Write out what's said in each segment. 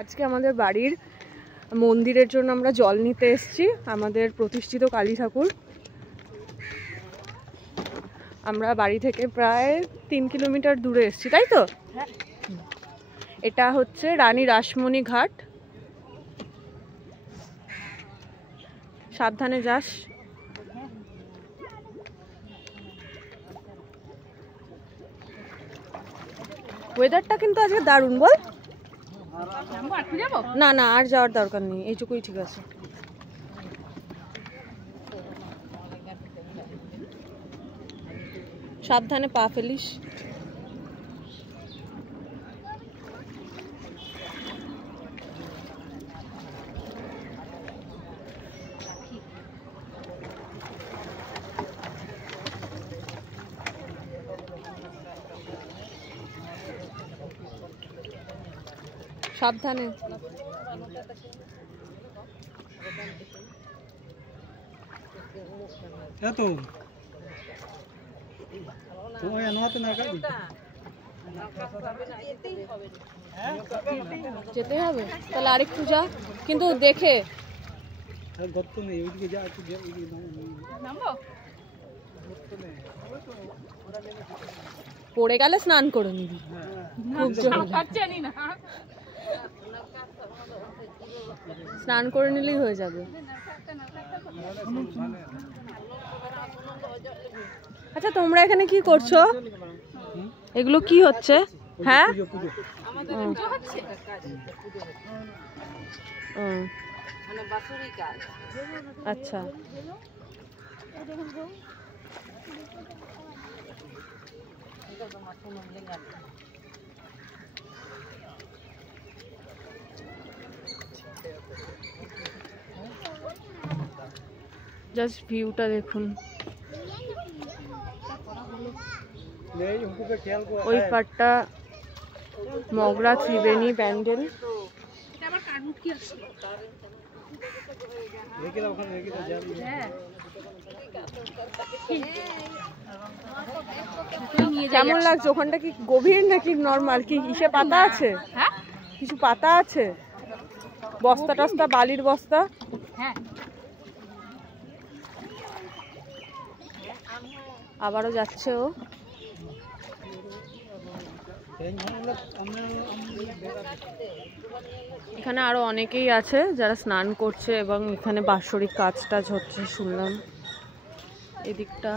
আজকে আমাদের বাড়ির মন্দিরের জন্য আমরা জল নিতে এসেছি, আমাদের প্রতিষ্ঠিত কালী ঠাকুর। আমরা বাড়ি থেকে প্রায় 3 কিলোমিটার দূরে এসেছি, তাই তো? এটা হচ্ছে রানী রাসমণি ঘাট। সাবধানে যাস। ওয়েদারটা কিন্তু আজকে দারুণ, বল? না না, আর যাওয়ার দরকার নেই, এইটুকুই ঠিক আছে। সাবধানে পা ফেলিস। সাবধানে। যেতে হবে তাহলে আরেকটু যা, কিন্তু দেখে। পড়ে গেলে স্নান করে নিবি, খুব স্নান করে নিলেই হয়ে যাবে। আচ্ছা, তোমরা এখানে কি করছো? এগুলো কি হচ্ছে? হ্যাঁ, আচ্ছা। জাস্ট ভিউটা দেখুন। ওই পাটটা মগরা ত্রিবেণী প্যান্ডেল। কেমন লাগছে? ওখানটা কি গভীর নাকি নর্মাল? কি কিসে পাতা আছে? কিছু পাতা আছে? বস্তা টস্তা, বালির বস্তা। আবারও যাচ্ছে ও। এখানে আরো অনেকেই আছে যারা স্নান করছে এবং এখানে বাৎসরিক কাজ টাজ হচ্ছে শুনলাম। এদিকটা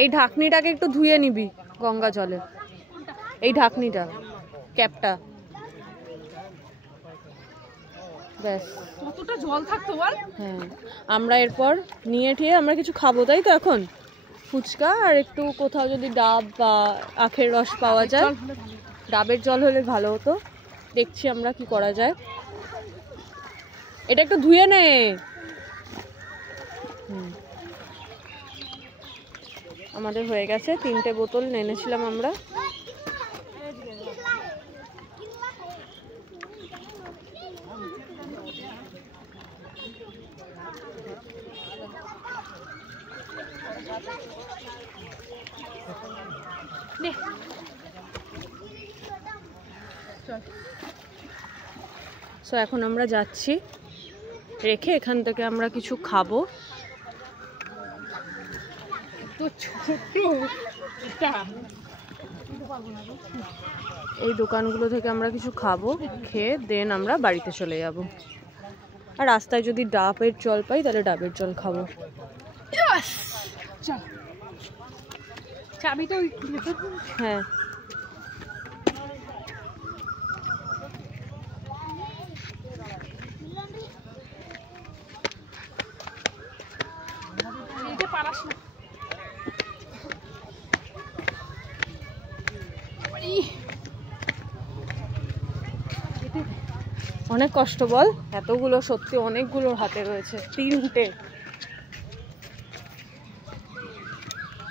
এই ঢাকনিটাকে একটু ধুয়ে নিবি গঙ্গা জলে, এই ঢাকনিটা, ক্যাপটা। ব্যাস, কতটা জল থাকতো বল। হ্যাঁ, আমরা এরপর নিয়ে ঠিয়ে আমরা কিছু খাবো, তাই তো? এখন ফুচকা আর একটু কোথাও যদি ডাব বা আখের রস পাওয়া যায়, ডাবের জল হলে ভালো হতো। দেখছি আমরা কি করা যায়। এটা একটু ধুয়ে নে। আমাদের হয়ে গেছে 3টে বোতল এনেছিলাম আমরা। সো এখন আমরা যাচ্ছি, রেখে এখান থেকে আমরা কিছু খাবো। এই দোকানগুলো থেকে আমরা কিছু খাবো, খেয়ে দেন আমরা বাড়িতে চলে যাব। আর রাস্তায় যদি ডাবের জল পাই তাহলে ডাবের জল খাবো। হ্যাঁ, অনেক কষ্ট বল, এতগুলো, সত্যি অনেকগুলো হাতে রয়েছে, 3টে।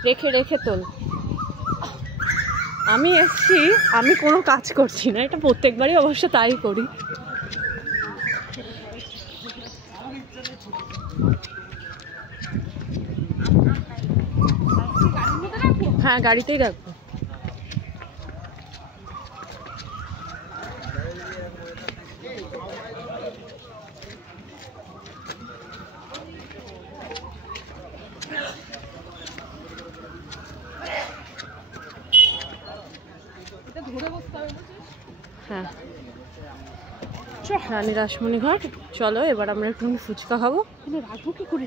রেখে রেখে তোল। আমি এসছি, আমি কোনো কাজ করছি না, এটা প্রত্যেকবারই অবশ্য তাই করি। হ্যাঁ গাড়িতেই রাখবো। হ্যাঁ রানী রাসমণি ঘাট, চলো এবার আমরা একটু ফুচকা খাবো। রাখবো কি করে।